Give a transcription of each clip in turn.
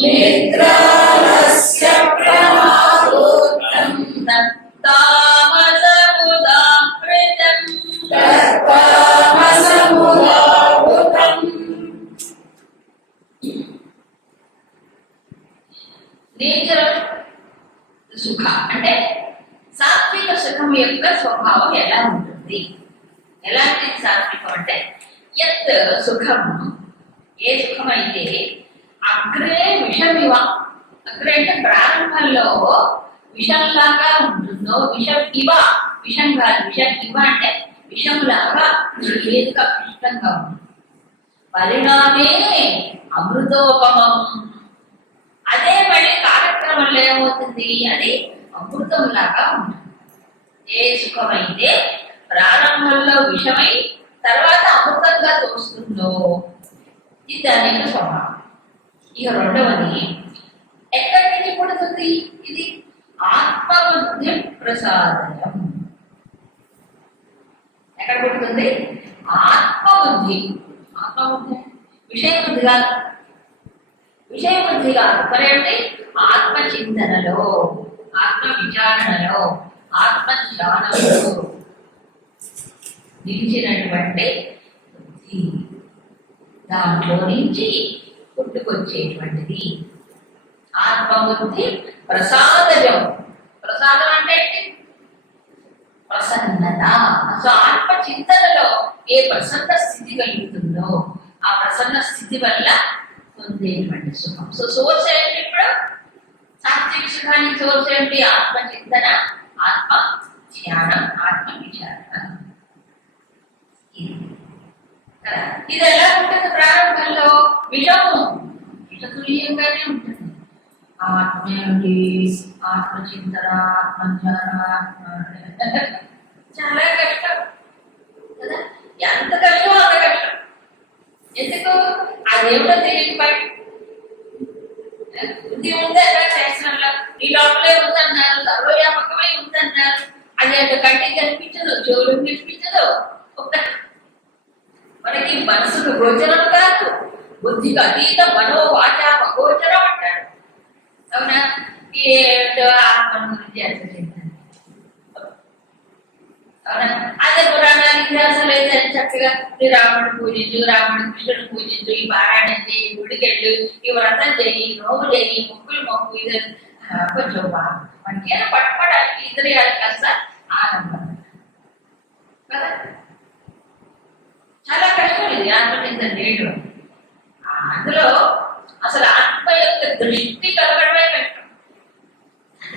mientras ఇష్టంగా పరిణామే అమృతోపమం. అదే మళ్ళీ కార్యక్రమంలో ఏమవుతుంది అది అమృతం లాగా ఉంటుంది. ఏ సుఖమైతే ప్రారంభంలో విషమై తర్వాత అమృతంగా తోస్తుందో ఇది దాని యొక్క స్వభావం. ఇక రెండవది ఎక్కడి నుంచి పుడుతుంది ఇది? ఆత్మబుద్ధి ప్రసాదం ఎక్కడ పుడుతుంది? ఆత్మబుద్ధి. ఆత్మబుద్ధి. విషయ బుద్ధి కాదు. విషయ బుద్ధి కాదు. మరేంటి ఆత్మ చింతనలో ఆత్మ విచారణలో ఆత్మ ధ్యానంలో నిలిచినటువంటి బుద్ధి. దాంట్లో నుంచి పుట్టుకొచ్చేటువంటిది. ఆత్మబుద్ధి ప్రసాదజం. ప్రసాదం అంటే ఏంటి? ప్రసన్నత. సో ఆత్మ చింతనలో ఏ ప్రసన్న స్థితి కలుగుతుందో ఆ ప్రసన్న స్థితి వల్ల పొందేటువంటి సుఖం. సో సోర్స్ ఏంటి ఇప్పుడు. సాత్విక సుఖానికి సోర్స్ ఏంటి ఆత్మ చింతన ఆత్మ ధ్యానం ఆత్మ విచారణ. ఇది. ఎలా ఉంటుంది ప్రారంభంలో? విషము. విషతుల్యంగానే ఉంటుంది. ఆత్మ ఆత్మచింతన ఆత్మజ్ఞాన ఆత్మ చాలా కష్టం కదా ఎంత కష్టం అంత కష్టం ఎందుకు అదేమిటో తెలియదు పని బుద్ధి ఉంది ఎలా శాస్త్రంలో ఈ లోపలే ఉందన్నారు సర్వవ్యాపకమై ఉందన్నారు అది అటు కంటికి కనిపించదు చెవులు కనిపించదు మనకి మనసుకు గోచరం కాదు బుద్ధికి అతీత మనో వాచ మగోచరం అంటాడు అవునా ఈ ఆత్మ గురించి అర్థం అదే పురాణాలు ఇతిహాసాలు అయితే చక్కగా ఈ రాముడు పూజించు రాముడు కృష్ణుడు పూజించు ఈ పారాయణం చేయి ఈ గుడికెళ్ళు ఈ వ్రతం చేయి ఈ చేయి ముక్కులు మొక్కు ఇది కొంచెం బాగా మనకి ఏదో పట్టుకోవడానికి ఇంద్రియాలు కాస్త ఆనందం కదా చాలా కష్టం ఇది ఆత్మచింతన నేడు అందులో అసలు ఆత్మ యొక్క దృష్టి కలగడమే కష్టం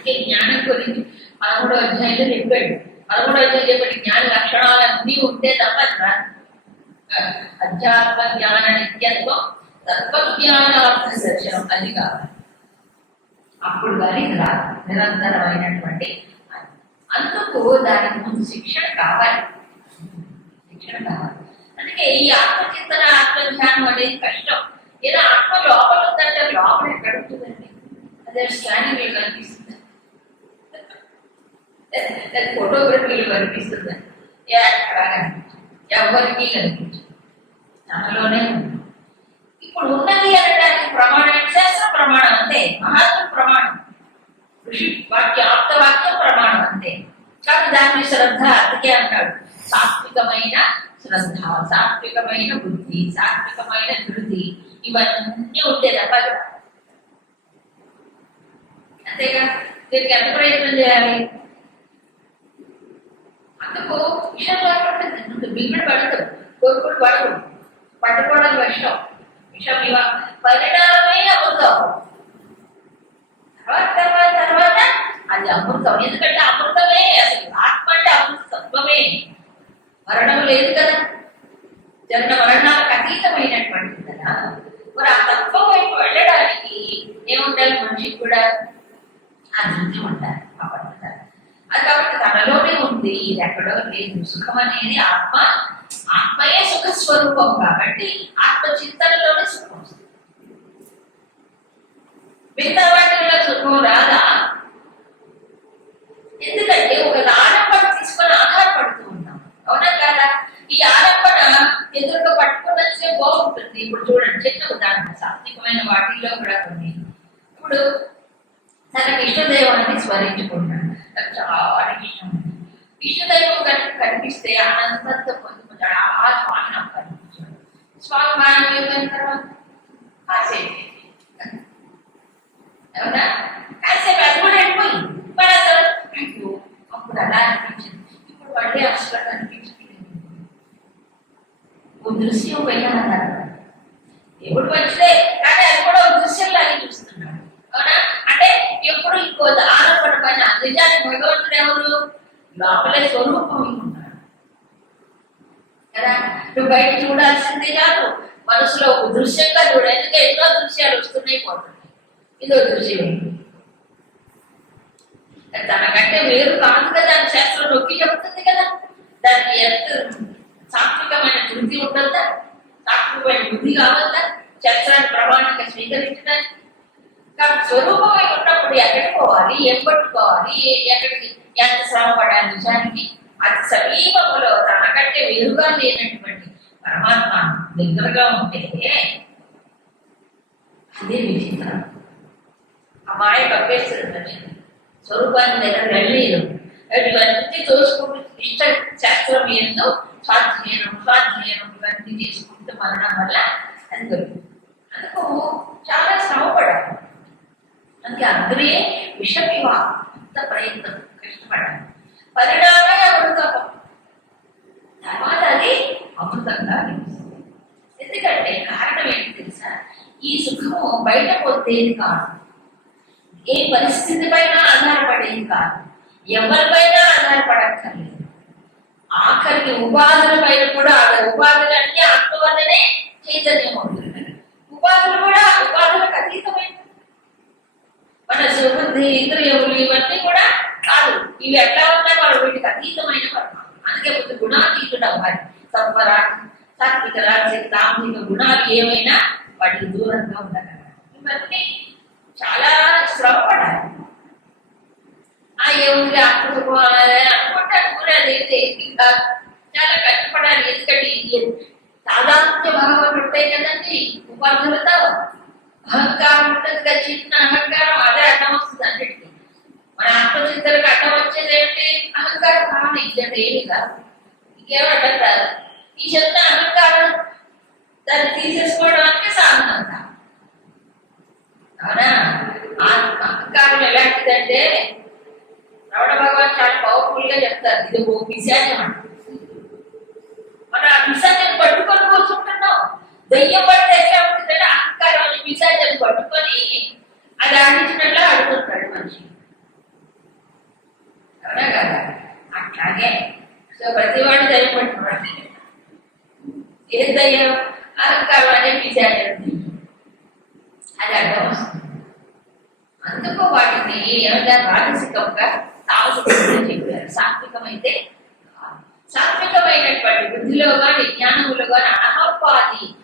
అందుకే జ్ఞానం గురించి పదమూడో అధ్యాయంలో చెప్పాడు. పదమూడో అధ్యాయం చెప్పాడు జ్ఞాన లక్షణాలు అన్నీ ఉంటే తప్ప అధ్యాత్మ జ్ఞాన నిత్యత్వం తత్వజ్ఞానార్థ దర్శనం అది కావాలి అప్పుడు కానీ ఇది రాదు నిరంతరమైనటువంటి అందుకు దానికి ముందు శిక్షణ కావాలి. శిక్షణ కావాలి. అందుకే ఈ ఆత్మచింతన ఆత్మధ్యానం అనేది కష్టం. ఏదో ఆత్మ లోపల ఉందంటే లోపల ఎక్కడ ఉంటుందండి అదే స్కానింగ్ కనిపిస్తుంది ఫోటోగ్రఫీలు కనిపిస్తుంది ఎక్కడ కనిపించదు ఎవరికి కనిపించదు తనలోనే ఉంది ఇప్పుడు ఉన్నది అనడానికి ప్రమాణం శాస్త్ర ప్రమాణం అంతే మహాత్మ ప్రమాణం ఋషి వాక్య ఆప్తవాక్యం ప్రమాణం అంతే కానీ దాన్ని శ్రద్ధ అందుకే అంటాడు సాత్వికమైన శ్రద్ధ సాత్వికమైన బుద్ధి సాత్వికమైన ధృతి ఇవన్నీ ఉంటే తప్ప అంతేగా దీనికి ఎంత ప్రయత్నం చేయాలి? అందుకు విషయం లేకుండా దిగుడు పడదు కొడుకుడు పడదు పట్టుకోవడం విషం విషం ఇవ. పరిణామమే అమృతం? తర్వాత తర్వాత తర్వాత అది అమృతం. ఎందుకంటే అమృతమే అసలు ఆత్మ అంటే అమృత తత్వమే మరణం లేదు కదా. జన్మ మరణాలకు అతీతమైనటువంటిది కదా. మరి ఆ తత్వం వైపు వెళ్ళడానికి ఏముండాలి? మనిషికి కూడా ఆ ధృతి ఉండాలి. ఆ పట్టుదల. కాబట్టి తనలోనే ఉంది ఇది ఎక్కడో లేదు. సుఖం అనేది ఆత్మ ఆత్మయే సుఖ స్వరూపం కాబట్టి ఆత్మ చింతనలోనే సుఖం వస్తుంది. మిగతా వాటిలో సుఖం రాదా? ఎందుకంటే ఒక ఆడంబర తీసుకొని ఆధారపడుతూ ఉన్నాం. అవునా కదా? ఈ ఆడంబర ఎదురుగా పట్టుకున్నట్లే బాగుంటుంది. ఇప్పుడు చూడండి చిన్న ఉదాహరణ. సాత్వికమైన వాటిల్లో కూడా కొన్ని. ఇప్పుడు తనకి ఇష్టదైవాన్ని స్మరించుకుంటాడు. నాకు చాలా ఇష్టం ఇష్టదైవం కనుక కనిపిస్తే ఆనందంతో పొందుకుంటాడు. ఆ స్వామి నాకు కనిపించాడు. స్వామి మాయమైపోయిన తర్వాత కాసేపు అవునా? కాసేపు అది కూడా వెళ్ళిపోయింది మరి అసలు అయ్యో అప్పుడు అలా అనిపించింది. ఇప్పుడు మళ్ళీ అసలు అనిపించలేదు ఓ దృశ్యం వెళ్ళాలన్నారు దేవుడు మంచిదే. కానీ అది కూడా ఒక దృశ్యంలాగే చూస్తున్నాడు. అవునా అంటే ఎప్పుడు ఇంకో ఆరోపణ పైన నిజానికి భగవంతుడు ఎవరు లోపలే స్వరూపం కదా? నువ్వు బయట చూడాల్సింది కాదు మనసులో ఒక దృశ్యంగా చూడు. ఎందుకంటే ఎన్నో దృశ్యాలు వస్తున్నాయి పోతున్నాయి. ఇదో దృశ్యం. తనకంటే వేరు కాదు కదా. అని శాస్త్రం నొక్కి చెప్తుంది కదా. దానికి ఎంత సాత్వికమైన బుద్ధి ఉంటుందా? సాత్వికమైన బుద్ధి కావద్దా? శాస్త్రాన్ని ప్రమాణంగా స్వీకరించడానికి కాబట్టి స్వరూపమై ఉన్నప్పుడు ఎక్కడికి పోవాలి ఏం పట్టుకోవాలి ఎక్కడికి ఎంత శ్రమ పడాలి నిజానికి అతి సమీపములో తనకంటే విలువగా లేనటువంటి పరమాత్మ దగ్గరగా ఉంటే అదే విచిత్రం. ఆ మాయ కప్పేస్తుంది స్వరూపాన్ని దగ్గర వెళ్ళలేదు. ఇవన్నీ తోసుకుంటూ ఇష్ట శాస్త్రం ఏందో స్వాధ్యయనం స్వాధ్యయనం ఇవన్నీ చేసుకుంటూ మరణం వల్ల అది దొరుకుతుంది అందుకు చాలా శ్రమ అగ్రే విషమివ అంత ప్రయత్నం కష్టపడాలి. పరిణామే అమృతం తర్వాత అది అమృతంగా నిలుస్తుంది. ఎందుకంటే కారణం ఏంటి తెలుసా? ఈ సుఖము బయట పొందేది కాదు. ఏ పరిస్థితి పైన ఆధారపడేది కాదు. ఎవరిపైన ఆధారపడక్కర్లేదు. ఆఖరికి ఉపాధుల పైన కూడా ఉపాధులన్నీ ఆత్మ వల్లనే చైతన్యం అవుతుంది. ఉపాధులు కూడా ఉపాధులకు అతీతమైన మన సుబుద్ధి ఇంద్రియములు ఇవన్నీ కూడా కాదు. ఇవి ఎట్లా ఉన్నాయి వాళ్ళు వీటికి అతీతమైన పరమాత్మ. అందుకే కొంచెం గుణాతీతుడు అవ్వాలి. సత్వరా సాత్విక రాజసిక తాంత్రిక గుణాలు ఏమైనా వాటికి దూరంగా ఉండగలరు ఇవన్నీ చాలా శ్రమ పడాలి ఆ ఏముంది? అనుకుంటాను అనుకుంటాను కూడా అదైతే ఇంకా చాలా కష్టపడాలి. ఎందుకంటే ఇది సాధారణ భావాలు ఉంటాయి కదండి. ఉపాధులతో అహంకారం ఉంటుంది కదా చిన్న అహంకారం అదే అడ్డం వస్తుంది అన్నిటికీ. మన ఆత్మచింతలకు అర్థం వచ్చేది ఏంటి? అహంకారం భావన ఇదంటే ఏమి కాదు. ఇంకేమో అర్థం కాదు. ఈ చెత్త అహంకారం దాన్ని తీసేసుకోవడానికి సాధనంత అవునా? అహంకారం ఎలాంటిదంటే రమణ భగవాన్ చాలా పవర్ఫుల్గా చెప్తారు. ఇది ఓ విశాఖం అంట మన విశాఖను పట్టుకొని కూర్చుంటున్నాం దయ్యం పడితే ఎట్లా ఉంటుందంటే అహంకారం అనే పిశాచాన్ని పట్టుకొని అది ఆడించినట్లు ఆడుతుంటాడు మనిషి. అవునా కదా? అట్లాగే. సో ప్రతి వాడు దయ్యం పట్టుకున్నాడు ఏ దయ్యం అహంకారం అనే పిశాచం అది అర్థం వస్తుంది. అందుకు వాటిని ఏమైనా రాజసికంగా తామసికంగా చెప్పారు. సాత్వికమైతే కాదు. సాత్వికమైనటువంటి బుద్ధిలో కానీ జ్ఞానములో కానీ అనహోపాది అవన్నీ పక్కన తోసేస్తారు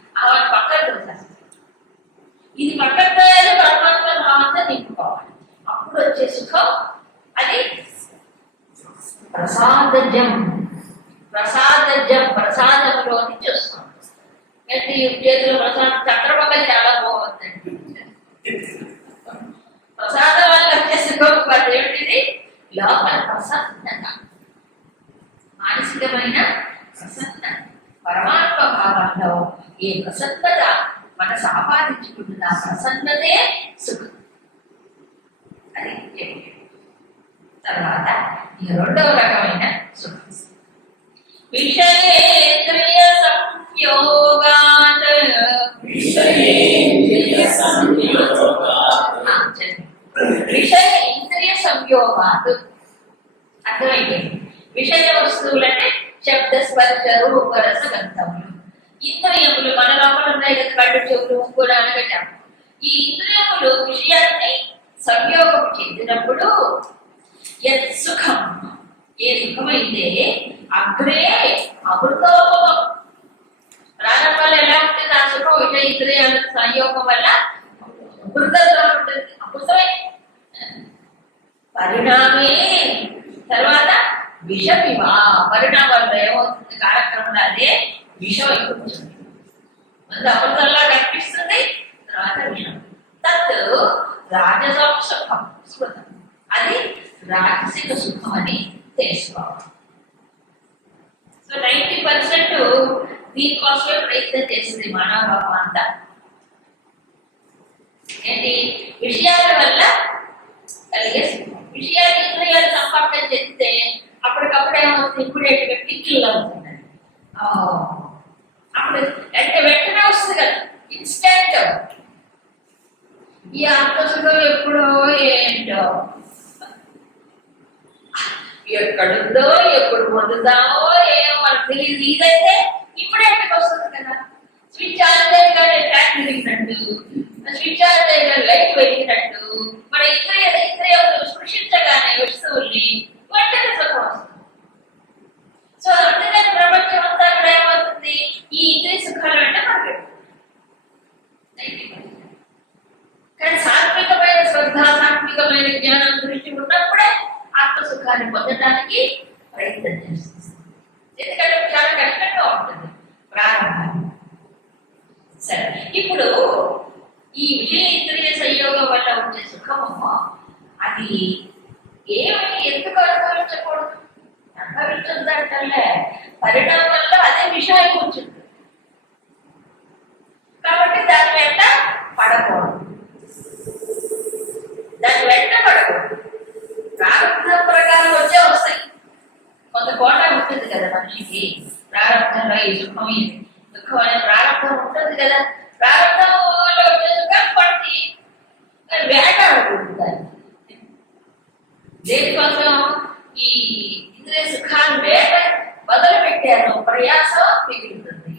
ఇది తోయాలి పరమాత్మ భావంతో నింపుకోవాలి. అప్పుడు వచ్చే సుఖం అది. ప్రసాదజం. ప్రసాదజం ప్రసాదంలో నుంచి వస్తుంది. అంటే ఈ చేతిలో ప్రసాదం చక్రపక్కన చాలా బాగుందండి ప్రసాదం వల్ల వచ్చే సుఖం ఏమిటిది? లోపల ప్రసన్నత. మానసికమైన ప్రసన్న పరమాత్మ భావంలో ఏ ప్రసన్నత మనసు ఆపాదించుకుంటున్న ఆ ప్రసన్నతే సుఖం. అది తర్వాత ఇక రెండవ రకమైన సుఖం. విషయేంద్రియ విషయ ఇంద్రియ సంయోగాత్. అర్థమైంది? విషయ వస్తువులంటే శబ్ద స్పర్శ రూపరస గంధములు. ఇంద్రియములు మన లోపల ఉన్నాయి కదా కళ్ళు చెవులు ముక్కు నాలుగట ఈ ఇంద్రియములు విషయాన్ని సంయోగం చెందినప్పుడు యత్ సుఖం ఏ సుఖమైతే అగ్రే అమృతోపమం. ప్రాణం ఎలా ఉంటుంది ఆ సుఖం విషయ ఇంద్రియాల సంయోగం వల్ల అమృతంగా ఉంటుంది. అమృతమే. పరిణామే. తర్వాత విషమివా. పరిణామంలో ఏమవుతుంది? కార్యక్రమంలో అదే విషం అయిపోతుంది ముందు కనిపిస్తుంది తర్వాత తత్ సుఖం స్మృతం అది రాజసిక సుఖం అని తెలుసుకోవాలి సో నైంటీ పర్సెంట్ దీనికోసమే ప్రయత్నం చేసింది మానవ అంతా ఏంటి విషయాల వల్ల కలిగే సుఖం. విషయాలు ఇంద్రియాలు సంపర్కం చెందితే అప్పటికప్పుడు ఏమవుతుంది ఇప్పుడేట్టుగా టిక్కిల్లో అవుతుంది అంటే వెంటనే వస్తుంది కదా. ఇన్స్టెంట్ ఈ ఆత్మసుఖం ఎప్పుడో ఏంటో. ఎక్కడుందో ఎప్పుడు పొందుతామో ఏమో మనకు తెలియదు. ఇదైతే ఇప్పుడే ఎక్కడికి వస్తుంది కదా. స్విచ్ ఆన్ చేయగానే ఫ్యాన్ తిరిగినట్టు స్విచ్ ఆన్ చేయగానే లైట్ వెలిగినట్టు. మన ఇంద్రియ ఇంద్రియ స్పృశించగానే వస్తువుల్ని వెంటనే సుఖం వస్తుంది సో అందుకని ప్రపంచం అంతా కూడా ఏమవుతుంది? ఈ ఇంద్రియ సుఖాలు వెంట మనకి. కానీ సాత్వికమైన శ్రద్ధ సాత్వికమైన జ్ఞానం దృష్టి ఉన్నప్పుడే ఆత్మ సుఖాన్ని పొందడానికి ప్రయత్నం చేస్తుంది. ఎందుకంటే చాలా కష్టంగా ఉంటుంది. ప్రారంభం సరే ఇప్పుడు ఈ విషయ ఇంద్రియ సంయోగం వల్ల వచ్చే సుఖము అది ఏమని ఎందుకు అనుభవించకూడదు అనుభవించదంటే పరిణామంలో అదే విషయం కూర్చుంది కాబట్టి దాని వెంట పడకూడదు దాని వెంట పడకూడదు ప్రారంభ ప్రకారం వచ్చే వస్తాయి కొంత కోట ఉంటుంది కదా మనిషికి ప్రారంభంలో ఈ సుఖం ఈ దుఃఖం అనే ప్రారంభం ఉంటుంది కదా ప్రారంభంలో వచ్చే సుఖం పట్టి వేటాడకూడదు దాన్ని దేనికోసం ఈ ఇంద్రియ సుఖాన్ని వేట మొదలు పెట్టారు ప్రయాసం మిగులుతుంది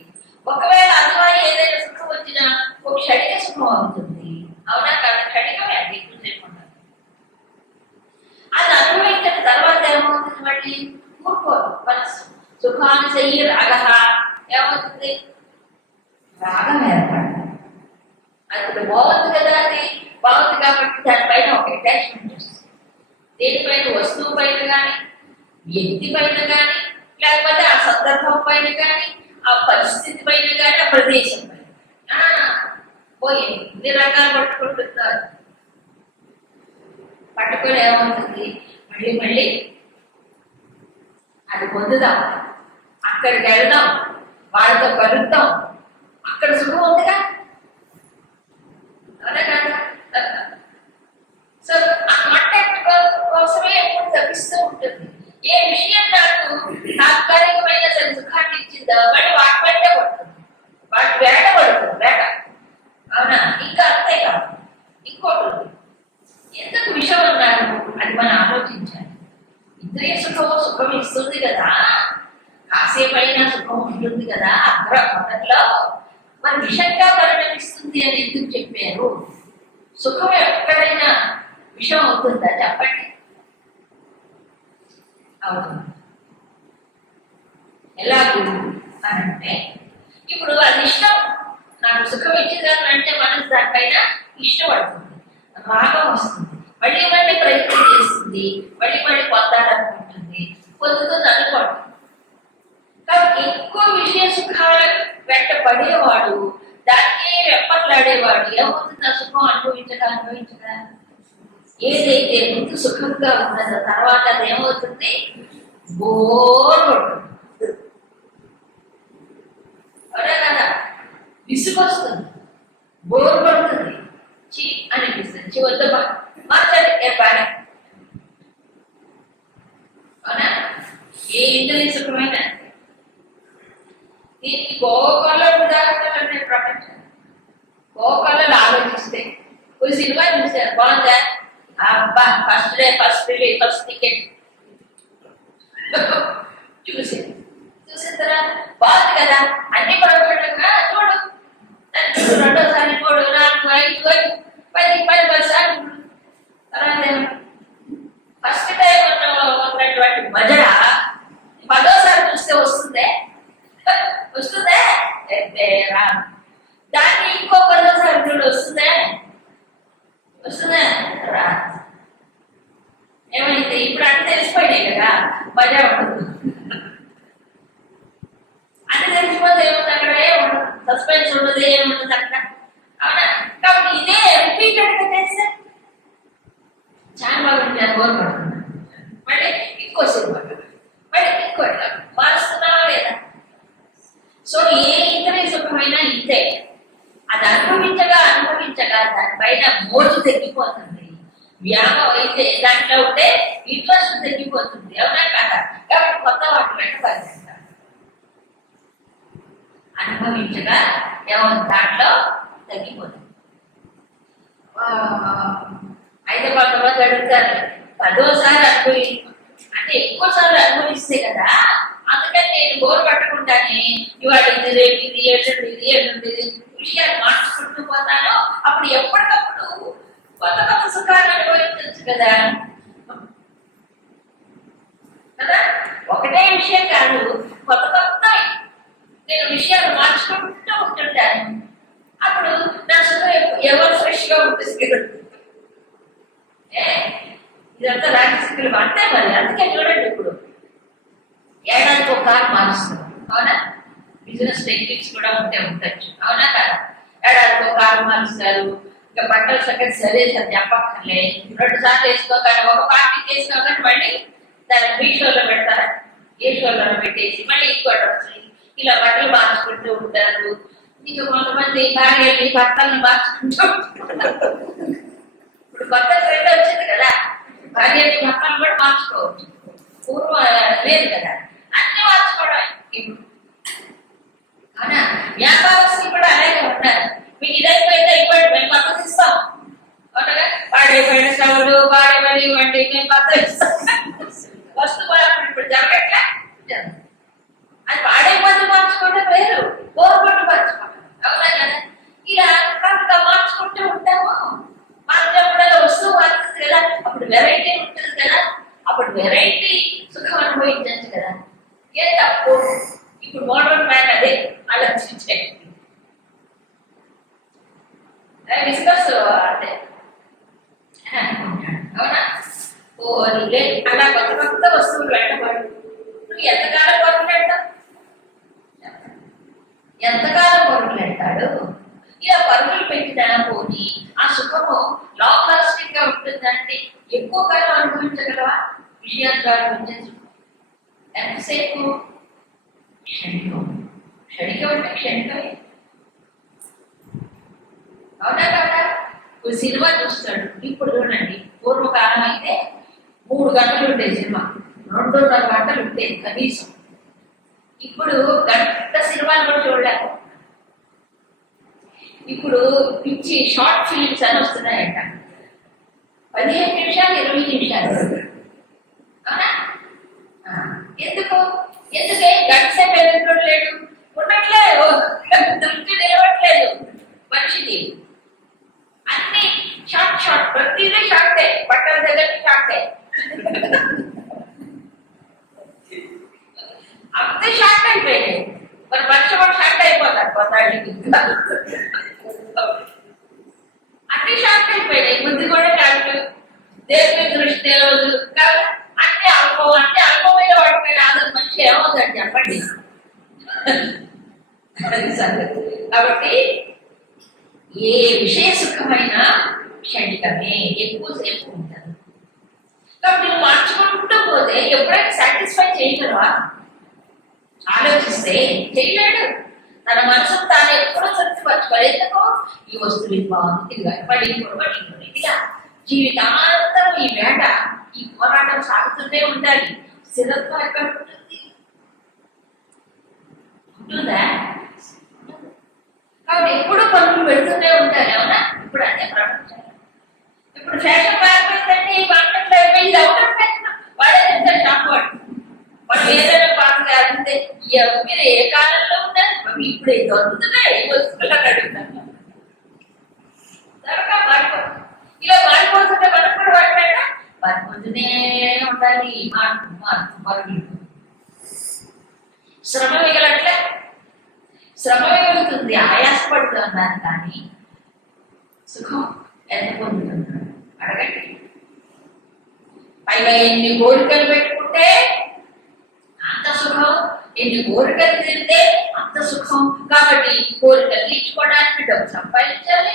ఒకవేళ అందువల్ల ఏదైనా సుఖం వచ్చినా ఒక క్షణిక సుఖం అవుతుంది అవునా కాదు క్షణికమే అది ఎక్కువసేపు ఉండదు అది అనుభవించిన తర్వాత ఏమవుతుంది మళ్ళీ ఊరుకోదు మనసు చెయ్యి రాగ ఏమవుతుంది? రాగం ఏర్పడుతుంది అది బాగుంది కదా అది. బాగుంది కాబట్టి దానిపైన ఒక అటాచ్మెంట్ వస్తుంది. దేనిపైన? వస్తువు పైన కానీ వ్యక్తి పైన కానీ లేకపోతే ఆ సందర్భం పైన కానీ ఆ పరిస్థితి పైన కానీ ఆ ప్రదేశం పైన పోయి ఇన్ని రకాలు పట్టుకుంటున్నారు? పట్టుకొని ఏమవుతుంది? మళ్ళీ మళ్ళీ అది పొందుదాం. అక్కడికి వెళ్దాం వాళ్ళతో కలుద్దాం. అక్కడ సుఖం ఉందిగా? అవునా కాదా? సో ఆ కాంటాక్ట్ కోసమే ఎప్పుడు తప్పిస్తూ ఉంటుంది. ఏ విషయం నాకు తాత్కాలికమైన సరే సుఖాన్ని ఇచ్చిందా? మళ్ళీ వాటి వెంట పడుతుంది. వాటి వేట పడుతుంది వేట. అవునా? ఇంకా అంతే కాదు. ఇంకోటి ఉంది. ఎందుకు విషయం అన్నారు? అది మనం ఆలోచించాలి. ఇంద్రియ సుఖము సుఖం ఇస్తుంది కదా. కాసేపైనా సుఖం ఉంటుంది కదా? అగ్ర మొదట్లో మరి విషంగా పరిణమిస్తుంది అని ఎందుకు చెప్పారు? సుఖం ఎక్కడైనా విషం అవుతుందా? చెప్పండి. అవుతుంది ఎలాగూ అని అంటే ఇప్పుడు అది ఇష్టం. నాకు సుఖం ఇచ్చేదాన్ని అంటే మనసు దానిపైన ఇష్టపడుతుంది. రాగం వస్తుంది. మళ్ళీ మళ్ళీ ప్రయత్నం చేస్తుంది. మళ్ళీ మళ్ళీ పొందాలనుకుంటుంది. పొందుతుంది అనుకోండి. ఎక్కువ విషయ సుఖాల వెంట పడేవాడు దానికి రెప్పట్లాడేవాడు. ఏమవుతుంది ఆ సుఖం అనుభవించగా అనుభవించగా ఏదైతే ముందు సుఖంగా ఉన్నదో తర్వాత అది ఏమవుతుంది బోర్ కొడుతుంది. అవునా కదా? విసుగొస్తుంది. బోర్ పడుతుంది చి అనిపిస్తుంది. చి వద్దమ్మా మార్చండి. ఏ పని అవునా? ఏ ఇంద్రియ సుఖమైన? దీనికి గోకల్లో ఉదాహరణలు ఉన్నాయి ప్రపంచం గోకల్లో ఆలోచిస్తే ఒక సినిమా చూశారు బాగుందా? అబ్బా first day first release first ticket చూసి చూసిన తర్వాత బాగుంది కదా? అన్ని పడకుండా చూడు. చూడు రెండోసారి మూడు నాలుగు ఐదు ఐదు పది పది పది సార్లు తర్వాత ఫస్ట్ టైం ఉన్నటువంటి మజా పదోసారి చూస్తే వస్తుందే? వస్తుందే? ఏ రా. దాన్ని ఇంకో పదోసారి చూడు వస్తుందే? వస్తుందా? రా. ఏమైంది? ఇప్పుడు అన్ని తెలిసిపోయినాయి కదా. మజా ఉండదు అన్ని తెలిసిపోతే ఏముంది అక్కడ? ఏముండదు సస్పెన్స్ ఉండదు ఏముండదు అక్కడ? అవునా? కాబట్టి ఇదే రిపీటెడ్గా చేస్తే చాలా బాగుంటుంది అది బోర్ పడుతుంది మళ్ళీ ఇంకో సినిమా మళ్ళీ ఇంకో మారుస్తున్నావా లేదా సో ఏ ఇతర సుఖమైనా ఇంతే. అది అనుభవించగా అనుభవించగా దాని పైన మోజు తగ్గిపోతుంది. వ్యామం అయితే దాంట్లో ఉంటే ఇంట్రెస్ట్ తగ్గిపోతుంది. అవునా కదా? కాబట్టి కొత్త వాటి వెంట పరిగెత్తాలి. అనుభవించగా ఏమో దాంట్లో తగ్గిపోతుంది. అయితే కొంతమంది అడుగుతారు. పదోసారి అనుభవి అంటే ఎక్కువసార్లు అనుభవిస్తే కదా అందుకని నేను బోర్ పట్టకుండానే ఇవాళ ఇది రేపు ఇది ఎల్లుండి ఇది ఎల్లుండి ఇది విషయాలు మార్చుకుంటూ పోతాను అప్పుడు ఎప్పటికప్పుడు కొత్త కొత్త సుఖాలు అనుభవించవచ్చు కదా. కదా? ఒకటే విషయం కాదు కొత్త కొత్త నేను విషయాలు మార్చుకుంటూ ఉంటుంటాను. అప్పుడు నా సుఖం ఎవరు ఫ్రెష్గా ఉంటుంది? కదా ఏ, ఇదంతా రాజశక్తులు అంతే మరి అందుకే చూడండి ఇప్పుడు. ఏడాదికి ఒక కారు మారుస్తుంది. అవునా? బిజినెస్ టెక్నిక్స్ కూడా ఉంటే ఉండొచ్చు. అవునా కదా? ఏడాదికి ఒక కారు మారుస్తారు. ఇంకా బట్టలు చక్కటి సరే సరే చెప్పక్కర్లే. రెండు సార్లు వేసుకోగానే ఒక పార్టీ చేసుకోగానే మళ్ళీ. దాన్ని మీషోలో పెడతారా? ఏ షోలో పెట్టేసి మళ్ళీ ఇంకోటి వస్తుంది. ఇలా బట్టలు మార్చుకుంటూ ఉంటారు. ఇంకా కొంతమంది భార్యలు భర్తలను మార్చుకుంటూ ఇప్పుడు కొత్త ట్రెండ్ వచ్చింది కదా. భార్యని భర్తలు కూడా మార్చుకోవచ్చు. పూర్వం లేదు కదా. అన్ని మార్చుకోవడం. ఇప్పుడు. అవునా? వ్యాపారస్తులు కూడా అలాగే మీకు ఇదైపోయింది? అయిపోయింది మేము కొత్తది ఇస్తాం. అవునగా పాడైపోయిన స్టవ్లు పాడైపోయి వంటి మేము కొత్త ఇస్తాం. వస్తు మార్పులు ఇప్పుడు జరగట్లే. అది పాడైపోతే మార్చుకోవడం వేరు. కోరుకుంటూ అవునా కదా? ఇలా మార్చుకుంటూ ఉంటాము. మార్చినప్పుడల్లా వస్తువు మారుతుంది కదా? అప్పుడు వెరైటీ ఉంటుంది కదా? అప్పుడు వెరైటీ సుఖం అనుభవించచ్చు కదా? ఏ తప్పు? ఇప్పుడు మోడర్న్ మ్యాన్ అదే ఆలోచించే. డిస్కస్ అదే అవునా? ఓ నీలే అలా కొత్త కొత్త వస్తువులు వెంటబడు. నువ్వు ఎంతకాలం పరుగులు పెడతావు ఎంతకాలం పరుగులు పెడతాడు ఇలా పరుగులు పెట్టినా పోని ఆ సుఖము లాంగ్ లాస్టింగ్గా ఉంటుందంటే ఎక్కువ కాలం అనుభవించగలవా? విషయాలు అనుభవించే సుఖం ఎంతసేపు? క్షణికం. క్షణికం అంటే క్షణికమే. అవునా కదా ఒక సినిమా చూస్తాడు. ఇప్పుడు చూడండి. పూర్వకాలం అయితే మూడు గంటలు ఉండేది సినిమా. రెండున్నర గంటలు ఉండేది కనీసం. ఇప్పుడు గంట సినిమాలు కూడా చూడలేము ఇప్పుడు పిచ్చి షార్ట్ ఫిలిమ్స్ అని వస్తున్నాయంట. పదిహేను నిమిషాలు ఇరవై నిమిషాలు. అవునా? ఎందుకు? ఎందుకే? గంట సేపు ఎదుర్కోవడం లేడు? ఉండట్లేదు దృష్టి నిలవట్లేదు మనిషికి అన్ని షార్ట్ షార్ట్. ప్రతిదీ షార్టే బట్టల దగ్గర షార్టే అంత షార్ట్ అయిపోయింది. మరి మనిషి కూడా షార్ట్ అయిపోతారు కొత్తాడికి అన్ని షార్ట్ అయిపోయాయి బుద్ధి కూడా కాదు. దేవుని దృష్టి నిలవదు కాదు అన్ని మనిషి చెప్పండి అది సంగతి. కాబట్టి ఏ విషయ సుఖమైన క్షణికమే ఎక్కువ సేపు ఉంటుంది కాబట్టి నువ్వు మార్చుకుంటూ పోతే ఎప్పుడైనా సాటిస్ఫై చేయగలవా? ఆలోచిస్తే చేయలేడు. తన మనసు తాను ఎప్పుడో తృప్తిపరచుకోవాలి ఎందుకో? ఈ వస్తువు ఇది బాగుంది ఇది కనపడి పొరపడి ఇలా జీవితాంతరం ఈ వేట ఈ పోరాటం సాగుతూనే ఉండాలి. స్థిరత్వం ఎక్కడ ఉంటుంది ఉంటుందా కాబట్టి ఎప్పుడు పనులు పెడుతూనే ఉంటారు అవునా ఇప్పుడు అదే ప్రపంచం. ఇప్పుడు ఫ్యాషన్ మారిపోయిందండి కాంట్రాక్ట్ అయిపోయింది అవుటర్ చెప్తారు షాప్ వాడు ఏదైనా పాటలు కాదంటే మీరు ఏ కాలంలో ఉన్నారు? ఇప్పుడు దొరుకుతున్నాయి ఏ వస్తువులు అని ఇలా వాడుకోవాల్సింటే మనం కూడా వాడిపోయాడా వాడుకుంటూనే ఉండాలి. మాట మాట శ్రమ మిగలట్లే. శ్రమ మిగులుతుంది ఆయాసపడుతున్నాను కానీ సుఖం ఎంత పొందుతున్నాను. అడగండి. పైగా ఎన్ని కోరికలు పెట్టుకుంటే అంత సుఖం ఎన్ని కోరికలు తింటే అంత సుఖం. కాబట్టి కోరికలు తీర్చుకోవడానికి డబ్బు సంపాదించాలి.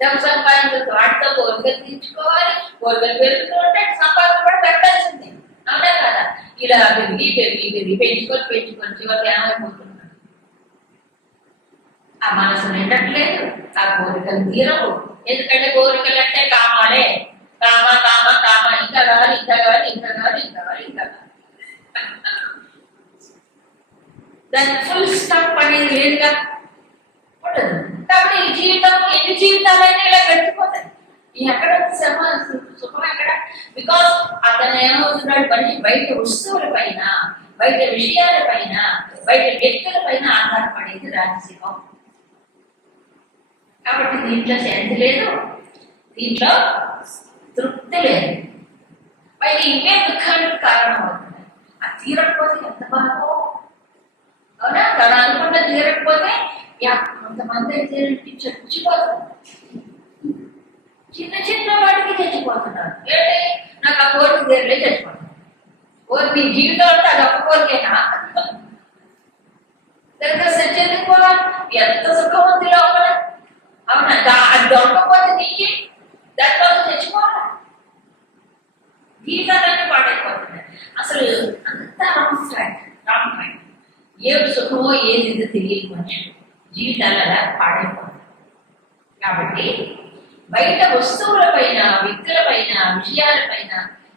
డబ్బు సంపాదించిన వాటితో కోరికలు తీర్చుకోవాలి. కోరికలు పెరుగుతూ ఉంటే సంపాదన కూడా పెట్టాల్సిందే అవునా కదా? ఇలా పెరిగి పెరిగి పెరిగి పెంచుకొని పెంచుకొని చివరికి ఏమైపోతుంది? ఆ మనసు నిండట్లేదు ఆ కోరికలు తీరవు ఎందుకంటే కోరికలు అంటే కామాలే. కామా కామా కామా ఇంకా కావాలి ఇంకా కావాలి ఇంకా కావాలి ఇంకా కావాలి ఇంకా కావాలి. దాని ఫుల్ స్టాప్ అనేది లేదుగా ఉండదు. కాబట్టి ఈ జీవితం ఎన్ని జీవితాలైనా ఇలా గడిచిపోతాయి. ఎక్కడ శ్రమ? సుఖం ఎక్కడ? బికాస్ అతను ఏమవుతున్నాడు? పని బయట వస్తువుల పైన బయట విషయాల పైన బయట వ్యక్తుల పైన ఆధారపడేది రాజశీలం కాబట్టి దీంట్లో శాంతి లేదు. దీంట్లో తృప్తి లేదు. పైన ఇంకే దుఃఖానికి కారణమవుతుంది ఆ తీరకపోతే ఎంత బాగో అవునా? తను అనుకున్న తీరకపోతే కొంతమంది అయితే చచ్చిపోతుంది చిన్న చిన్న వాటికి చచ్చిపోతున్నారు. ఏంటి నాకు ఆ కోరిక తీరలే చచ్చిపోతున్నాను కోరిక నీ జీవితం అంటే అది ఒక్క కోరికేనా. దగ్గర సచ్చేందుకు ఎంత సుఖం ఉంది లోపల. అవునా? అది దొరకపోతే నీకే దానికోసం తెచ్చుకోవాలి? జీవితాలన్నీ అసలు అంతా రాంగ్ ట్రాక్ రాంగ్ ట్రాక్ ఏది సుఖమో ఏది తెలియదు మనుషులు జీవితాలు అలా కాబట్టి బయట వస్తువుల పైన వ్యక్తుల పైన విషయాల పైన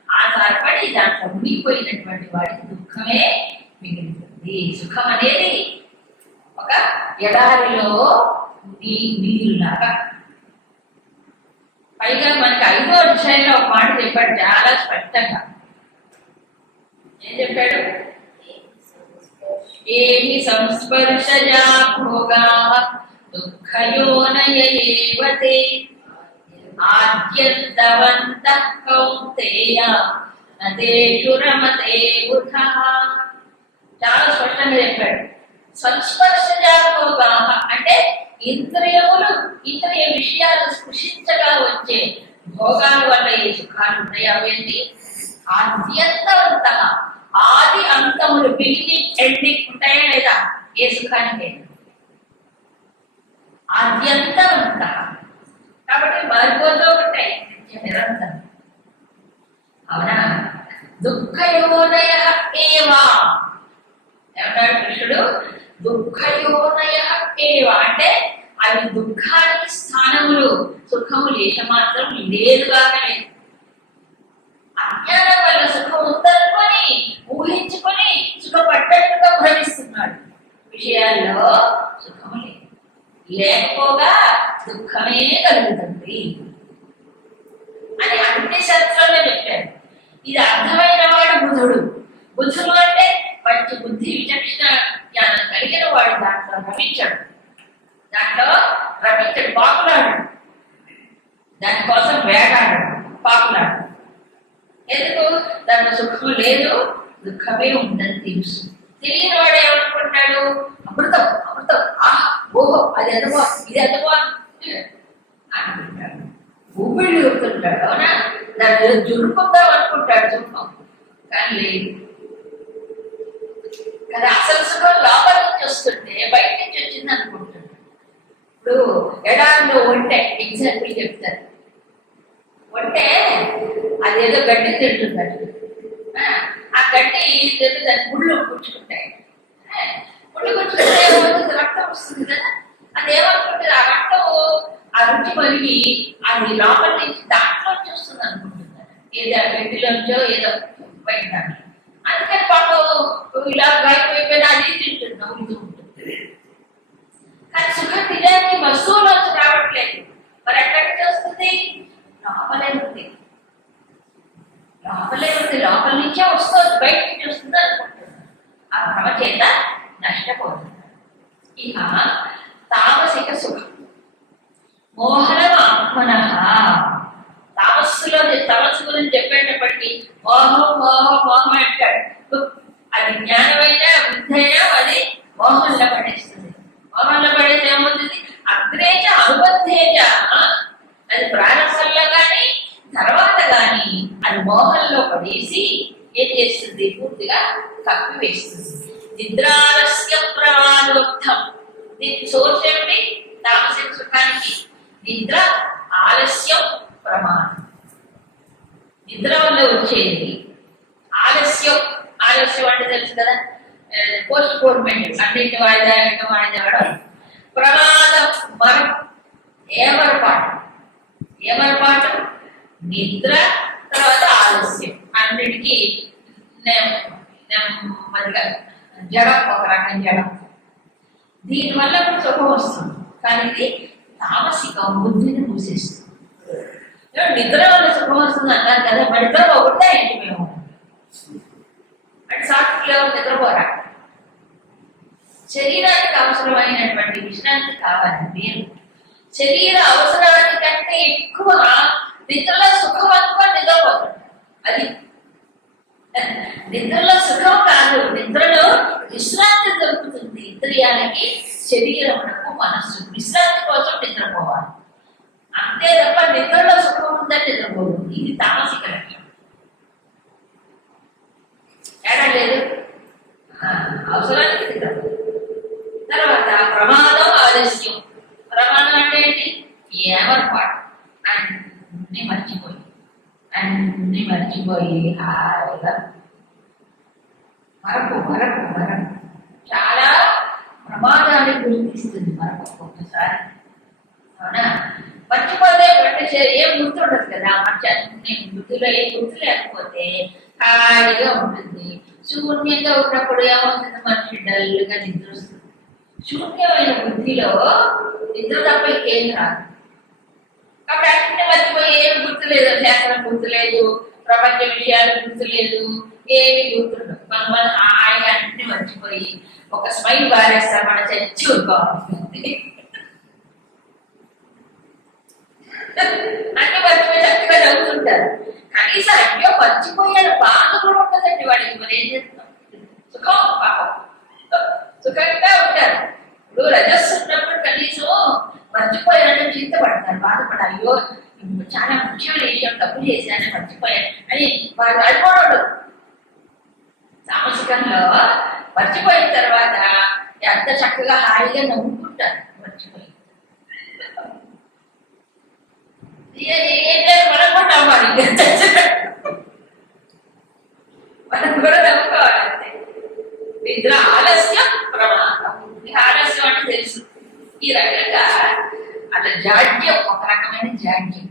ఆధారపడి దాంట్లో మునిగిపోయినటువంటి వాడికి దుఃఖమే మిగులుతుంది సుఖం అనేది ఒక ఎడారిలో నీ నీరులాగా పైగా మనకి ఐదో అధ్యాయంలో ఒక మాట చెప్పాడు చాలా స్పష్టంగా. ఏం చెప్పాడు? ఏమి సంస్పర్శజా భోగా దుఃఖయోనయేవతే ఆద్యంతవంత కౌంతేయ నదేషు రమతే బుధ చాలా స్పష్టంగా చెప్పాడు. సంస్పర్శజా భోగా అంటే ఇంద్రియములు ఇంద్రియ విషయాలు స్పృశించగా వచ్చే భోగాల వల్ల ఏ సుఖాలు ఉన్నాయి అవేంటి ఆద్యంతవంత ఆది అంతములు బిగినింగ్ ఎండింగ్ ఉంటాయా లేదా? ఏ సుఖానికి అత్యంత ఆద్యంతవంత కాబట్టి మారిపోతూ ఉంటాయి నిరంతరం. అవునా? దుఃఖయోనయ ఏవా? ఏమన్నాడు కృష్ణుడు? దుఃఖయోనయ ఏవా అంటే అవి దుఃఖానికి స్థానములు సుఖము లేక మాత్రం లేదు కాకనే అజ్ఞానం వల్ల సుఖం ఉందనుకొని ఊహించుకొని సుఖపడ్డట్టుగా భ్రమిస్తున్నాడు. విషయాల్లో సుఖము లేదు. లేకపోగా దుఃఖమే కలుగుతుంది. అని అన్ని శాస్త్రాల్లో చెప్పాడు. ఇది అర్థమైన వాడు బుధుడు. బుధుడు అంటే మంచి బుద్ధి విచక్షణ జ్ఞానం కలిగిన వాడు దాంట్లో రమించాడు. దాంట్లో రమించాడు పాకులాడు దానికోసం వేటాడు పాకులాడు ఎందుకు? దాంట్లో సుఖం లేదు దుఃఖమే ఉందని తెలుసు. తెలియని వాడు ఏమనుకుంటాడు అమృతం అమృతం. ఆహా ఓహో అది ఎంత బాగుంది ఇది ఎంత బాగుంది అనుకుంటాడు. ఊపిరి ఊరుతుంటాడు అవునా? దాని జురుకుందాం అనుకుంటాడు సుఖం కానీ లేదు కదా అసలు సుఖం లోపల నుంచి వస్తుంటే బయట నుంచి వచ్చింది అనుకుంటున్నాను. ఇప్పుడు ఎడారిలో ఉంటే ఎగ్జాంపుల్ చెప్తారు అది అదేదో గడ్డి తింటుందట ఆ, గడ్డి ఏదో దాని గుళ్ళు పుచ్చుకుంటాయి గుళ్ళు పుచ్చుకుంటే రక్తం వస్తుంది కదా. అది ఏమనుకుంటుంది? ఆ రక్తం ఆ రుచి మరిగి అది లోపల నుంచి దాంట్లో నుంచి వస్తుంది అనుకుంటుంది ఏదో ఆ గడ్డిలోంచో ఏదో బయట దాంట్లో. అందుకని పాపం ఇలా బయట అయిపోయినా అది తింటున్నాం ఉంటుంది. కానీ సుగర్ తినడానికి వస్తువులోంచి రావట్లేదు. మరి ఎక్కడికి వస్తుంది? లోపలే ఉంది. లోపలే ఉంది. లోపల నుంచే వస్తుంది. బయట నుంచి వస్తుంది అనుకుంటుంది ఆ భ్రమ చేత నష్టపోతుంది. ఇక తామసిక సుఖం. మోహనం ఆత్మన. తామస్సులో తమస్సు గురించి చెప్పేటప్పటికి మోహం మోహం మోహం అంటాడు. అది జ్ఞానమైనా బుద్ధైనా అది మోహంలో పడేస్తుంది. మోహంలో పడేసి ఏమవుతుంది? అగ్రేచ అనుబద్ధేచ అది ప్రారంభంలో కానీ తర్వాత కానీ అది మోహంలో పడేసి ఏం చేస్తుంది? పూర్తిగా కప్పివేస్తుంది. నిద్రాలస్య ప్రమాదోక్తం దీనికి సోర్స్ ఏమిటి? తామసిక సుఖానికి. నిద్ర ఆలస్యం ప్రమాదం. నిద్ర వల్ల వచ్చేది. ఆలస్యం ఆలస్యం అంటే తెలుసు కదా? Postponement. అన్నింటి వాయిదా వేయడం వాయిదా ప్రమాదం మరం ఏమరపాటు. ఏమరపాటు? నిద్ర తర్వాత ఆలస్యం. అన్నిటికీ నెమ్మదిగా జడం ఒక రకం జడం. దీనివల్ల కూడా సుఖం వస్తుంది. కానీ ఇది తామసికం బుద్ధిని మూసేస్తుంది. నిద్ర వల్ల సుఖం వస్తుంది అన్నారు కదా మరి నిద్ర ఒకటే ఏంటి మేము? అంటే సాక్షిలో నిద్రపోరా? శరీరానికి అవసరమైనటువంటి విశ్రాంతి కావాలి మీరు. శరీర అవసరానికి కంటే ఎక్కువ నిద్రలో సుఖం అనుకో నిద్రపోతుంది అది. నిద్రలో సుఖం కాదు నిద్రలో విశ్రాంతి దొరుకుతుంది. ఇంద్రియాలకి శరీరమునకు మనస్సు. విశ్రాంతి కోసం నిద్రపోవాలి. అంతే తప్ప నిద్రలో సుఖం ఉందని నిద్రపోదు ఇది తామసిక లక్షణం తేడా లేదు ఆ, అవసరానికి నిద్రపోదు తర్వాత ప్రమాదం ఆలస్యం ప్రమాదం అంటే ఏంటి ఏమరపాటు అన్ని మర్చిపోయి అన్ని మర్చిపోయి హాయిగా మరపు మరపు మరపు చాలా ప్రమాదాన్ని గుర్తిస్తుంది మరపు ఒక్కొక్కసారి అవునా మర్చిపోతే బట్టి చే- ఏం గుర్తుండదు కదా మర్చి అన్ని ఏ గుర్తు లేకపోతే ఖాళీగా ఉంటుంది. శూన్యంగా ఉన్నప్పుడు ఏమవుతుంది? మనిషి డల్గా నిద్ర వస్తుంది శూన్యమైన బుద్ధిలో నిద్ర తప్ప ఇంకేం రాదు. కాబట్టి అన్ని మర్చిపోయి ఏం గుర్తులేదు. శాస్త్రం గుర్తులేదు. ప్రపంచ విషయాలు గుర్తులేదు. ఏమి గుర్తుండవు. మనం మనం ఆయన అన్ని మర్చిపోయి ఒక స్మైల్ బారేస్తారు మన చచ్చి ఊరుకోవాలి అన్ని మర్చిపోయి చక్కగా నవ్వుతుంటారు కనీసం అయ్యో మర్చిపోయాడు బాధ కూడా ఉండదండి వాడికి మరి ఏం చేస్తాం సుఖం పాపం సుఖంగా ఉంటారు ఇప్పుడు రజస్సు ఉన్నప్పుడు కనీసం మర్చిపోయానని చింతపడతారు బాధపడాలి అయ్యో చాలా ముఖ్యమైన విషయం తప్పు చేశాను మర్చిపోయాను. అని వారు అనుకోవడం తామసికంలో మర్చిపోయిన తర్వాత ఎంత చక్కగా హాయిగా నవ్వుకుంటారు మర్చిపోయి మనం కూడా నవ్వాలి మనం కూడా నవ్వుకోవాలి అంతే నిద్ర ఆలస్యం ప్రమాదం ఈ ఆలస్యం అంటే తెలుసు ఈ రకంగా అట్లా జాడ్యం ఒక రకమైన జాడ్యం